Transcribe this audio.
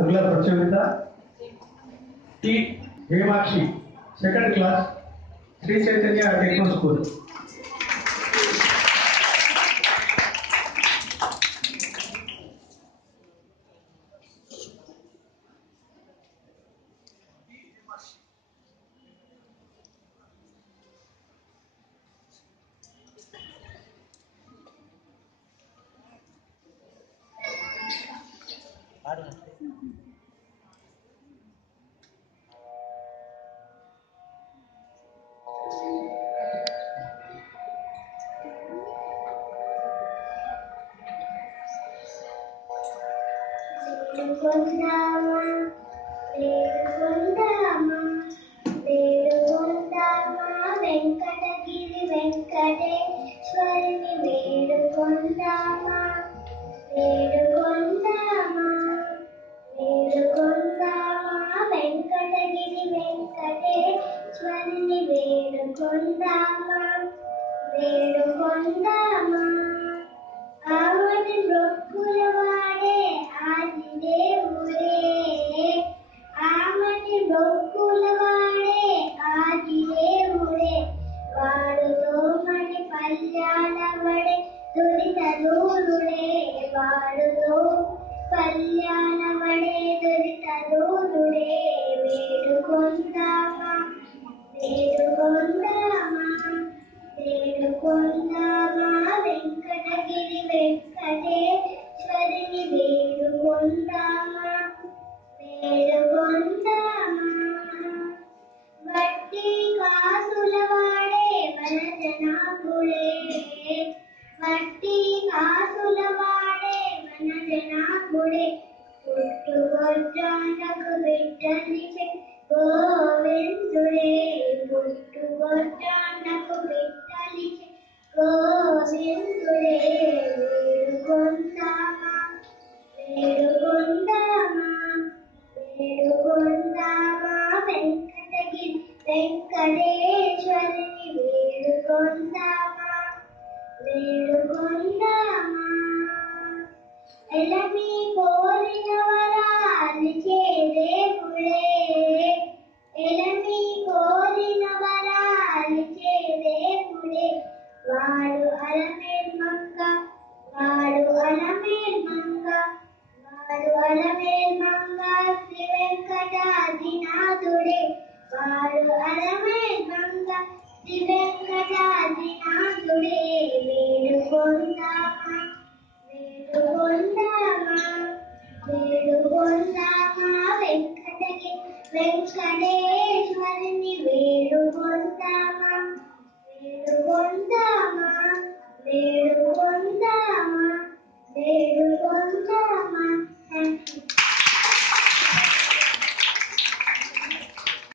अगला प्रतियोगिता T हेमाक्षी second class Shri Chaitanya techno school. Venkatagiri వెంకటేశ్వరుని వేడుకొందామా వేడుకొందామా వేడుకొందామా వెంకటగిరి వెంకటేశ్వరుని వేడుకొందామా వేడుకొందామా ఆవటి మొక్కుల వాడే ఆది దేవుడే ఆమటి మొక్కుల వాడే ఆది దేవుడే వాడుతో మణి పల్యాలవడే దురిత దూరుడే వాడుతో పల్యాలవడే దురిత దూరుడే వేడుకొందామా వేడుకొందామా వేడుకొందామా వెంకటగిరి వెంకటేశ్వరుని వేడుకొందామా వేడుకొందామా వట్టి కాసుల వాడే మన జనాభుడే వట్టి కాసుల వాడే మన జనాభుడే పుట్టుకొచ్చానకు బిడ్డనిచే గోవిందుడే పుట్టుకొచ్చానకు బిడ్డనిచే గోవిందుడే వేడుకొందామా వేడుకొందామా వేడుకొందామా వెంకటగిరి వెంకటేశ్వరుని వేడుకొందామా వేడుకొందామా ఎలమి కోరిన వరాలిచే దేవుడే ఎలమి కోరిన వరాలిచే దేవుడే వాడు అలమేల్ మంగ వాడు అలమేల్ మంగ వాడు అలమేల్ మంగ శ్రీ వెంకటాద్రినాథుడే వాడు అలమేల్ మంగ శ్రీ వెంకటాద్రినాథుడే వేడుకొందామా వేడుకొందామా వేడుకొందామా వెంకటగిరి వెంకటేశ్వరుని వేడుకొందామా వేడుకొందామా